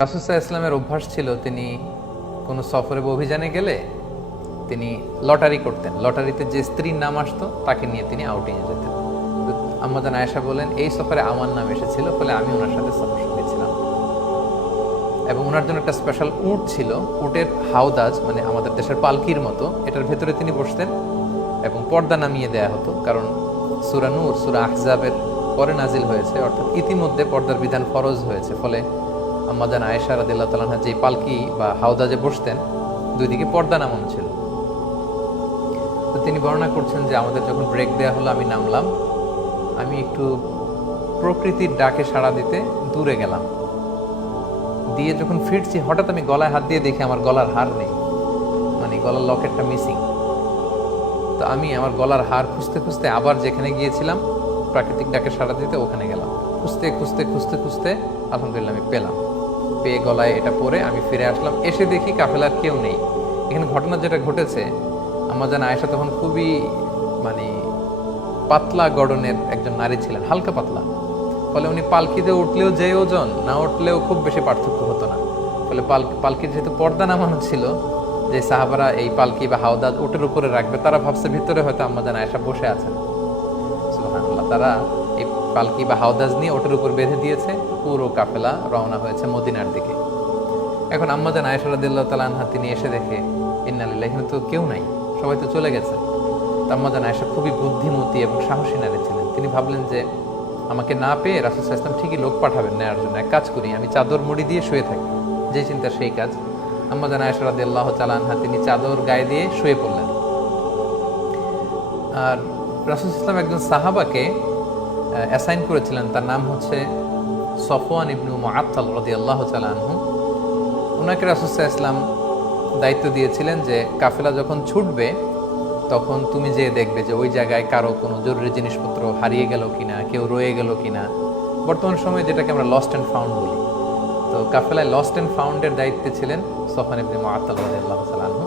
রাসূল সাল্লাল্লাহু আলাইহি ওয়াসাল্লামের অভ্যাস ছিল তিনি কোনো সফরে বা অভিযানে গেলে তিনি লটারি করতেন। লটারিতে যে স্ত্রীর নাম আসতো তাকে নিয়ে তিনি আউটিংয়ে যেতেন। তো আম্মা জান আয়েশা বলেন, এই সফরে আমার নাম এসেছিল, ফলে আমি ওনার সাথে সফর সঙ্গী ছিলাম। এবং ওনার জন্য একটা স্পেশাল উট ছিল, উটের হাওদাজ, মানে আমাদের দেশের পালকির মতো, এটার ভেতরে তিনি বসতেন এবং পর্দা নামিয়ে দেয়া হতো, কারণ সূরা নূর, সূরা আহজাবের পরে নাজিল হয়েছে, অর্থাৎ ইতিমধ্যে পর্দার বিধান ফরজ হয়েছে। ফলে আম্মা জান আয়েশা রাদিয়াল্লাহু তাআলা আনহা যে পালকি বা হাওদাজে বসতেন, দুই দিকে পর্দা নামানো ছিল। তো তিনি বর্ণনা করছেন যে আমাদের যখন ব্রেক দেয়া হলো, আমি নামলাম, আমি একটু প্রকৃতির ডাকে সাড়া দিতে দূরে গেলাম, দিয়ে যখন ফিরছি হঠাৎ আমি গলায় হাত দিয়ে দেখি আমার গলার হার নেই, মানে গলার লকেটটা মিসিং। তো আমি আমার গলার হার খুঁজতে খুঁজতে আবার যেখানে গিয়েছিলাম প্রাকৃতিক ডাকে সাড়া দিতে, ওখানে গেলাম। খুঁজতে খুঁজতে খুঁজতে খুঁজতে আলহামদুলিল্লাহ আমি পেলাম, পেয়ে গলায় এটা পরে আমি ফিরে আসলাম। এসে দেখি কাফেলার কেউ নেই। এখানে ঘটনা যেটা ঘটেছে, আম্মা জান আয়েশা তখন খুবই মানে পাতলা গড়নের একজন নারী ছিলেন, হালকা পাতলা। ফলে উনি পালকিতে উঠলেও যে ওজন, না উঠলেও খুব বেশি পার্থক্য হতো না। ফলে পালকির যেহেতু পর্দা নামানো ছিল, যে সাহাবারা এই পালকি বা হাওদাজ উটের উপরে রাখবে, তারা ভাবছে ভিতরে হয়তো আম্মা জান আয়েশা বসে আছেন। সুবহানাল্লাহ। তারা এই পালকি বা হাওদাজ নিয়ে ওটের উপর বেঁধে দিয়েছে, পুরো কাফেলা রওনা হয়েছে মদিনার দিকে। এখন আম্মা জান আয়েশা রাদিয়াল্লাহু তাআলা আনহা তিনি এসে দেখে, ইন্না লিল্লাহি, এখানে তো কেউ নাই, সবাই তো চলে গেছে। আম্মা জান আয়েশা খুবই বুদ্ধিমতী এবং সাহসী নারী ছিলেন। তিনি ভাবলেন যে আমাকে না পেয়ে রাসূল সাল্লাল্লাহু আলাইহি ওয়াসাল্লাম ঠিকই লোক পাঠাবেন নেয়ার জন্য, এক কাজ করি, আমি চাদর মুড়ি দিয়ে শুয়ে থাকি। যে চিন্তা সেই কাজ। আম্মা জান আয়েশা রাদিয়াল্লাহু তাআলা আনহা তিনি চাদর গায়ে দিয়ে শুয়ে পড়লেন। আর রাসূল সাল্লাল্লাহু আলাইহি ওয়াসাল্লাম একজন সাহাবাকে অ্যাসাইন করেছিলেন, তার নাম হচ্ছে সফওয়ান ইবনে মুআত্তাল রাদিয়াল্লাহু তাআলা আনহু। ওনাকে রাসূল সাল্লাল্লাহু আলাইহি ওয়াসাল্লাম দায়িত্ব দিয়েছিলেন যে কাফেলা যখন ছুটবে তখন তুমি যেয়ে দেখবে যে ওই জায়গায় কারো কোনো জরুরি জিনিসপত্র হারিয়ে গেল কিনা, কেউ রয়ে গেল কিনা। বর্তমান সময়ে যেটাকে আমরা লস্ট অ্যান্ড ফাউন্ড বলি। তো কাফেলায় লস্ট অ্যান্ড ফাউন্ডের দায়িত্বে ছিলেন সফওয়ান ইবনে মুআত্তাল রাদিয়াল্লাহু তাআলা আনহু।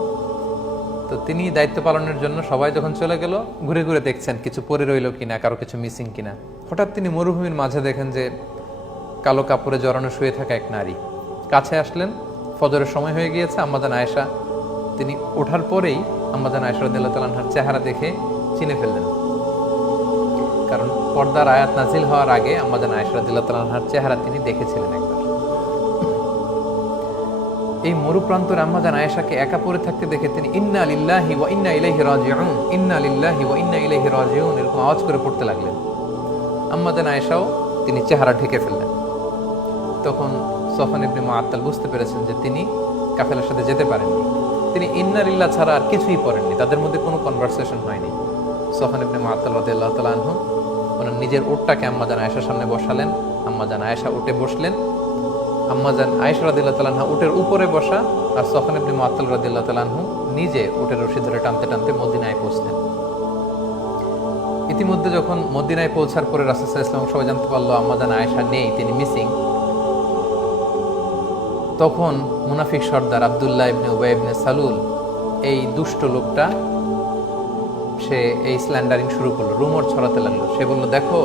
তো তিনি দায়িত্ব পালনের জন্য সবাই যখন চলে গেল, ঘুরে ঘুরে দেখছেন কিছু পড়ে রইল কিনা, কারো কিছু মিসিং কিনা। হঠাৎ তিনি মরুভূমির মাঝে দেখেন যে কালো কাপড়ে জড়ানো শুয়ে থাকা এক নারী। কাছে আসলেন, ফজরের সময় হয়ে গিয়েছে। আম্মা জান আয়েশা তিনি ওঠার পরেই আম্মা জান আয়েশা রাদিয়াল্লাহু তাআলা আনহার চেহারা দেখে চিনে ফেললেন, কারণ পর্দার আয়াত নাজিল হওয়ার আগে আম্মা জান আয়েশা রাদিয়াল্লাহু তাআলা আনহার চেহারা তিনি দেখেছিলেন একবার। এই মরুপ্রান্তরে আম্মা জান আয়েশাকে একা পড়ে থাকতে দেখে তিনি ইন্না লিল্লাহি ওয়া ইন্না ইলাইহি রাজিউন, ইন্না লিল্লাহি ওয়া ইন্না ইলাইহি রাজিউন এরকম আওয়াজ করে পড়তে লাগলেন। আম্মা জান আয়েশাও তিনি চেহারা ঢেকে ফেললেন। তখন সফওয়ান ইবনে মুআত্তাল বুঝতে পেরেছেন যে তিনি কাফেলার সাথে যেতে পারেননি। তিনি ইন্না লিল্লাহ ছাড়া আর কিছুই পড়েননি, তাদের মধ্যে কোনো কনভারসেশন হয়নি। সফওয়ান ইবনে মুআত্তাল রাদিয়াল্লাহু তাআলা আনহু ওনার নিজের উটটাকে আম্মা জান আয়েশার সামনে বসালেন। আম্মা জান আয়েশা উটে বসলেন। আম্মা জান আয়েশা রাদিয়াল্লাহু তাআলা আনহা উটের উপরে বসা, আর সফওয়ান ইবনে মুআত্তাল রাদিয়াল্লাহু তাআলা আনহু নিজে উটের রশি ধরে টানতে টানতে মদিনায় পৌঁছলেন। ইতিমধ্যে যখন মদিনায় পৌঁছার পরে রাসূল সাল্লাল্লাহু আলাইহি ওয়াসাল্লাম সবাই জানতে পারলো আম্মা জান আয়েশা নেই, তিনি মিসিং। তখন মুনাফিক সর্দার আব্দুল্লাহ ইবনে উবাই ইবনে সালুল, এই দুষ্ট লোকটা, সে এই স্ল্যান্ডারিং শুরু করলো, রুমর ছড়াতে লাগলো। সে বলল, দেখো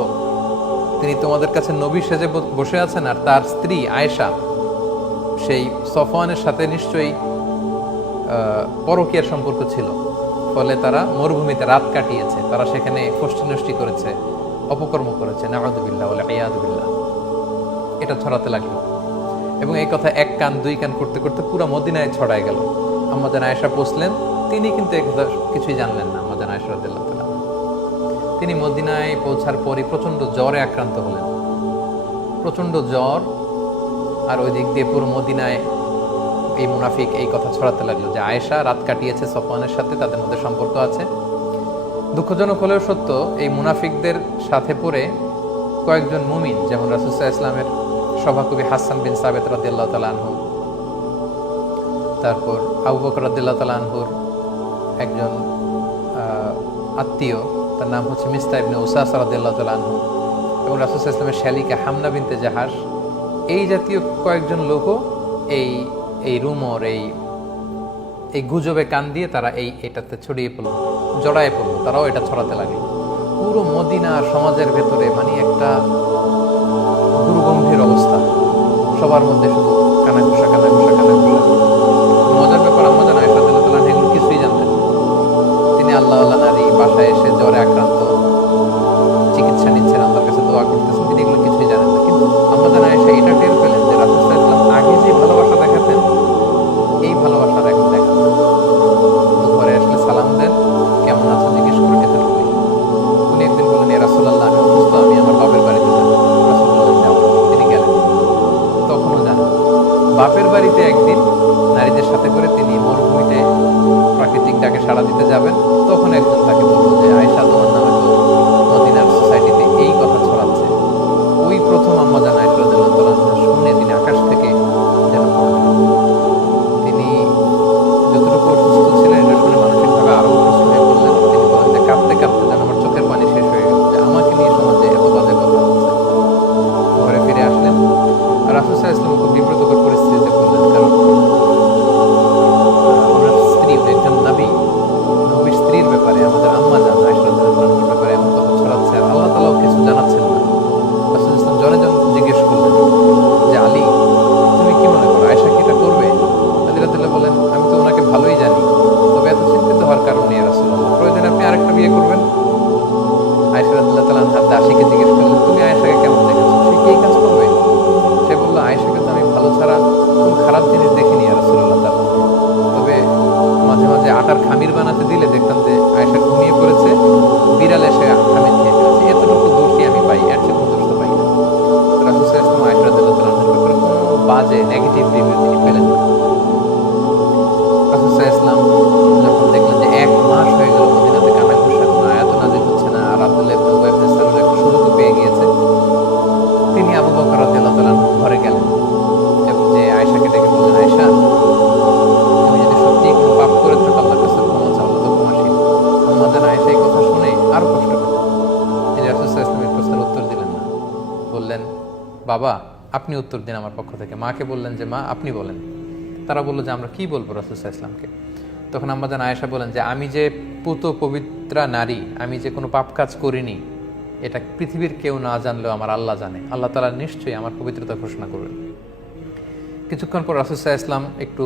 তিনি তোমাদের কাছে নবী সেজে বসে আছেন, আর তার স্ত্রী আয়েশা সেই সফওয়ানের সাথে নিশ্চয়ই পরকীয়ার সম্পর্ক ছিল। ফলে তারা মরুভূমিতে রাত কাটিয়েছে, তারা সেখানে ফষ্টি নষ্টি করেছে, অপকর্ম করেছে, নাউযুবিল্লাহ ওয়া ইয়াযুবিল্লাহ। এটা ছড়াতে লাগলো এবং এই কথা এক কান দুই কান করতে করতে পুরো মদিনায় ছড়ায় গেল। আম্মা জান আয়েশা পৌঁছলেন, তিনি কিন্তু এই কথা কিছুই জানলেন না। আম্মা জান আয়েশা রাদিয়াল্লাহু তাআলা তিনি মদিনায় পৌঁছার পরই প্রচন্ড জ্বরে আক্রান্ত হলেন, প্রচন্ড জ্বর। আর ওই দিক দিয়ে পুরো মদিনায় এই মুনাফিক এই কথা ছড়াতে লাগলো যে আয়েশা রাত কাটিয়েছে সফওয়ানের সাথে, তাদের মধ্যে সম্পর্ক আছে। দুঃখজনক হলেও সত্য, এই মুনাফিকদের সাথে পড়ে কয়েকজন মুমিন, যেমন রাসূল সাল্লাল্লাহু আলাইহি ওয়াসাল্লামের সভাকবি হাসান বিন সাবিত রাদিয়াল্লাহু তাআলা আনহু, তারপর আবু বকর রাদিয়াল্লাহু তাআলা আনহুর একজন আত্মীয়, তার নাম হচ্ছে মিস্তা ইবনে উসাসা রাদিয়াল্লাহু তাআলা আনহু, এবং রাসূল সাল্লাল্লাহু আলাইহি ওয়াসাল্লামের শালিকা হামনা বিনতে জাহাশ, এই জাতীয় কয়েকজন লোকও এই রুমর, এই গুজবে কান দিয়ে তারা এটাতে ছড়িয়ে পড়লো, জড়ায় পড়লো, তারাও এটা ছড়াতে লাগলো। পুরো মদিনার সমাজের ভেতরে মানে একটা গুরুগম্ভীর অবস্থা, সবার মধ্যে শুধু কানা বাপের বাড়িতে একদিন নারীদের সাথে করে তিনি মরুভূমিতে প্রাকৃতিক ডাকে সাড়া দিতে যাবেন, তখন একজন তাকে বলল যে আয়েশা, তোমার নামে তো মদিনার সোসাইটিতে এই কথা ছড়াচ্ছে। ওই প্রথম আম্মা জান আয়েশা রাদিয়াল্লাহু তাআলা আনহা শুনে তিনি আকাশ থেকে যেন পড়লেন। তিনি যতটুকু অসুস্থ ছিলেন এটা শুনে মানসিকভাবে আরো অসুস্থ হয়ে পড়লেন। তিনি বলেন যে কাঁদতে কাঁদতে যেন আমার চোখের পানি শেষ হয়ে গেল, যে আমাকে নিয়ে সমাজে এত বাজে কথা হচ্ছে। ঘরে ফিরে আসলেন আর রাসূল সাল্লাল্লাহু আলাইহি ওয়াসাল্লাম খুব বিব্রতকর পরিস্থিতিতে পড়লেন, কারণ ওনার স্ত্রী, উনি একজন নবী, নবীর স্ত্রীর ব্যাপারে আমাদের আম্মা জান আয়েশা রাদিয়াল্লাহু তাআলার ব্যাপারে এমন কথা ছড়াচ্ছে, আর আল্লাহ তাআলাও কিছু জানাচ্ছেন না। রাসূল ইসলাম জনে জন জিজ্ঞেস করলেন যে আলী, তুমি কি মনে করো আয়েশা কি এটা করবে? আলী রাদিয়াল্লাহু বলেন, আমি তো ওনাকে ভালোই জানি, তবে এত চিন্তিত হওয়ার কারণ নেই রাসূলুল্লাহ, প্রয়োজনে আপনি আরেকটা বিয়ে করবেন। আয়েশা রাদিয়াল্লাহু তাআলা আনহা দাসীকে জিজ্ঞেস করলেন, তুমি আয়েশাকে কেমন দেখেছো, সে কি এই কাজ করবে? সে বলল, আয়েশাকে তো আমি ভালো ছাড়া কোন খারাপ জিনিস দেখিনি ইয়া রাসূলুল্লাহ, তার মধ্যে তবে মাঝে মাঝে আটার খামির বানাতে দিলে দেখতাম যে আয়েশা ঘুমিয়ে পড়েছে, বিড়াল এসে খামির খেয়ে ফেলেছে, এতটুকু দোষই আমি পাই, এর চেয়ে কোনো দোষ তো পাই না। রাসূল সাল্লাল্লাহু আলাইহি ওয়াসাল্লাম আয়েশা রাদিয়াল্লাহু তাআলার ব্যাপারে কোনো বাজে নেগেটিভ রিভিউ তিনি পেলেন না। রাসূল সাল্লাল্লাহু আলাইহি ওয়াসাল্লাম যখন দেখলেন যে 1 মাস হয়ে গেল মদিনাতে কানাঘুষা, কোনো আয়াত নাযিল হচ্ছে না, আর আব্দুল্লাহ ইবনে উবাই ইবনে সালুল একটা সুযোগ পেয়ে গিয়েছে, তিনি আবু বকর রাদিয়াল্লাহু তাআলা ঘরে গেলেন এবং যে আয়েশাকে ডেকে বললেন, আয়েশা, তুমি যদি সত্যি কোনো পাপ করে থাকো আল্লাহর কাছে ক্ষমা চাও, আল্লাহ তো ক্ষমাশীল। আম্মা জান আয়েশা এই কথা শুনে আরো কষ্ট পেলেন। তিনি রাসূল সাল্লাল্লাহু আলাইহি ওয়াসাল্লামের প্রশ্নের উত্তর দিলেন না, বললেন, বাবা আপনি উত্তর দিন আমার পক্ষ থেকে। মাকে বললেন যে মা আপনি বলেন। তারা বললো যে আমরা কি বলবো রাসূল সাল্লাল্লাহু আলাইহি ওয়াসাল্লামকে? তখন আম্মা জান আয়েশা বলেন যে আমি যে পুত পবিত্রা নারী, আমি যে কোনো পাপ কাজ করিনি, এটা পৃথিবীর কেউ না জানলেও আমার আল্লাহ জানে, আল্লাহ তাআলা নিশ্চয়ই আমার পবিত্রতা ঘোষণা করবেন। কিছুক্ষণ পর রাসূল সাল্লাল্লাহু আলাইহি ওয়াসাল্লাম একটু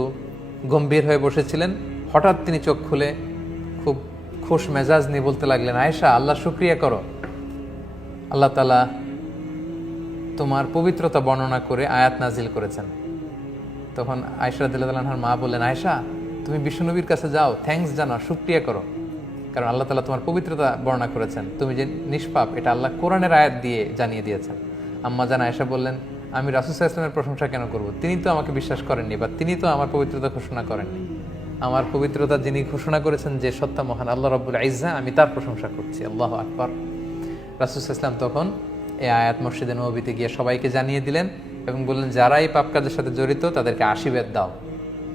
গম্ভীর হয়ে বসেছিলেন, হঠাৎ তিনি চোখ খুলে খুব খোশ মেজাজ নিয়ে বলতে লাগলেন, আয়েশা আল্লাহ শুকরিয়া করো, আল্লাহ তাআলা তোমার পবিত্রতা বর্ণনা করে আয়াত নাজিল করেছেন। তখন আয়েশা রাদিয়াল্লাহু তাআলা আনহার মা বললেন, আয়েশা তুমি বিশ্বনবীর কাছে যাও, থ্যাঙ্কস জানাও, শুকরিয়া করো, কারণ আল্লাহ তাআলা তোমার পবিত্রতা বর্ণনা করেছেন, তুমি যে নিষ্পাপ এটা আল্লাহ কোরআনের আয়াত দিয়ে জানিয়ে দিয়েছেন। আম্মা জান আয়েশা বললেন, আমি রাসূল সাল্লাল্লাহু আলাইহি ওয়াসাল্লামের প্রশংসা কেন করব? তিনি তো আমাকে বিশ্বাস করেননি, বা তিনি তো আমার পবিত্রতা ঘোষণা করেননি। আমার পবিত্রতা যিনি ঘোষণা করেছেন যে সত্তা মহান আল্লাহ রাব্বুল ইজ্জা, আমি তার প্রশংসা করছি। আল্লাহু আকবার। রাসূল সাল্লাল্লাহু আলাইহি ওয়াসাল্লাম তখন এই আয়াত মসজিদে নববীতে গিয়ে সবাইকে জানিয়ে দিলেন এবং বললেন, যারা এই পাপ কাজের সাথে জড়িত তাদেরকে আশীর্বাদ দাও,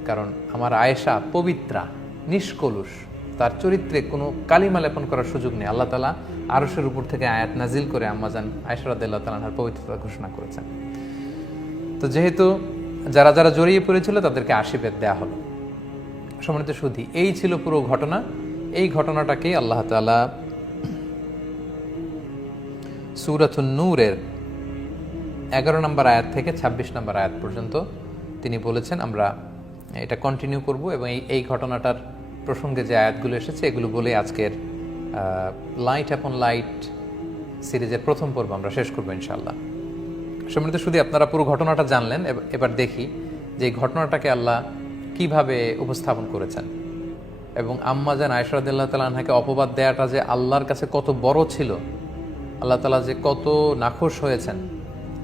কারণ আমার আয়েশা পবিত্রা, নিষ্কলুষ, তার চরিত্রে কোনো কালিমা লেপন করার সুযোগ নেই। আল্লাহ তাআলা আরশের উপর থেকে আয়াত নাজিল করে আম্মাজান আয়েশা রাদিয়াল্লাহু তাআলা আনহার পবিত্রতা ঘোষণা করেছেন। তো যেহেতু যারা যারা জড়িয়ে পড়েছিল তাদেরকে আশীর্বাদ দেয়া হলো। সম্মানিত সুধী, এই ছিল পুরো ঘটনা। এই ঘটনাটাকে আল্লাহ তাআলা সূরাতুন নূরের 11 নম্বর আয়াত থেকে 26 নম্বর আয়াত পর্যন্ত তিনি বলেছেন। আমরা এটা কন্টিনিউ করব এবং এই ঘটনাটার প্রসঙ্গে যে আয়াতগুলো এসেছে এগুলো বলে আজকের লাইট আপন লাইট সিরিজের প্রথম পর্ব আমরা শেষ করবো ইনশাআল্লাহ। সম্মানিত শুধু আপনারা পুরো ঘটনাটা জানলেন, এবার দেখি যে এই ঘটনাটাকে আল্লাহ কিভাবে উপস্থাপন করেছেন এবং আম্মা জান আয়েশা রাদিয়াল্লাহু তাআলা আনহাকে অপবাদ দেওয়াটা যে আল্লাহর কাছে কত বড় ছিল, আল্লাহ তাআলা যে কত নাখোশ হয়েছেন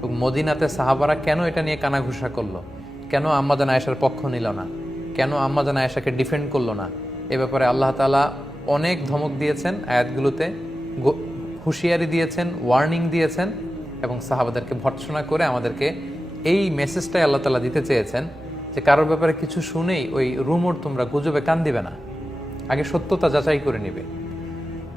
এবং মদিনাতে সাহাবারা কেন এটা নিয়ে কানাঘুষা করলো, কেন আম্মা জান আয়েশার পক্ষ নিল না, কেন আম্মা জান আয়েশাকে ডিফেন্ড করলো না, এ ব্যাপারে আল্লাহ তাআলা অনেক ধমক দিয়েছেন আয়াতগুলোতে, হুঁশিয়ারি দিয়েছেন, ওয়ার্নিং দিয়েছেন এবং সাহাবাদেরকে ভর্ৎসনা করে আমাদেরকে এই মেসেজটাই আল্লাহ তাআলা দিতে চেয়েছেন যে কারোর ব্যাপারে কিছু শুনেই ওই রুমর তোমরা গুজবে কান দিবে না, আগে সত্যতা যাচাই করে নিবে।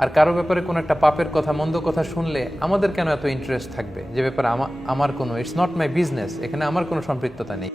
আর কারো ব্যাপারে কোনো একটা পাপের কথা, মন্দ কথা শুনলে আমাদের কেন এত ইন্টারেস্ট থাকবে যে ব্যাপারে আমার কোনো, ইটস নট মাই বিজনেস, এখানে আমার কোনো সম্পৃক্ততা নেই।